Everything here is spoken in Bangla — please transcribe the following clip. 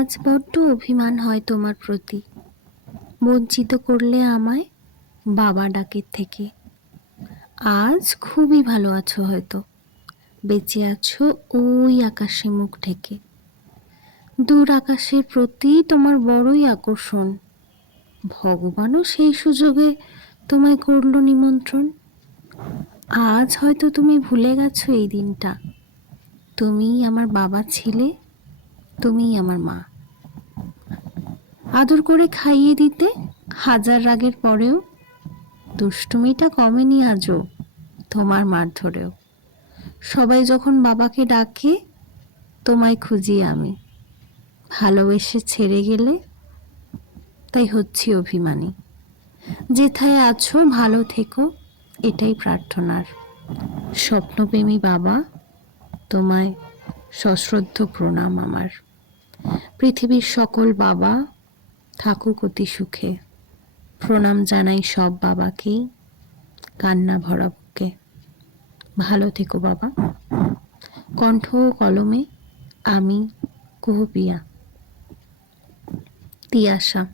আজ বড্ড অভিমান হয় তোমার প্রতি। বঞ্চিত করলে আমায় বাবা ডাকের থেকে। আজ খুবই ভালো আছো হয়তো, বেঁচে আছো ওই আকাশে মুখ ঢেকে। দূর আকাশের প্রতি তোমার বড়ই আকর্ষণ। ভগবানও সেই সুযোগে তোমায় করল নিমন্ত্রণ। আজ হয়তো তুমি ভুলে গেছো এই দিনটা। তুমিই আমার বাবা ছিলে, তুমিই আমার মা। আদর করে খাইয়ে দিতে হাজার রাগের পরেও। দুষ্টুমিটা কমেনি আজও তোমার মার ধরেও। সবাই যখন বাবাকে ডাকে, তোমায় খুঁজি আমি। ভালোবেসে ছেড়ে গেলে তাই হচ্ছি অভিমানী। যেথায় আছো ভালো থেকো, এটাই প্রার্থনার। স্বপ্নপ্রেমী বাবা, তোমায় সশ্রদ্ধ প্রণাম আমার। পৃথিবীর সকল বাবা থাকুক অতি সুখে। প্রণাম জানাই সব বাবাকেই, কান্না ভরা বুকে। ভালো থেকো বাবা। কণ্ঠ ও কলমে আমি, কুহুপিয়া, তিয়াশা।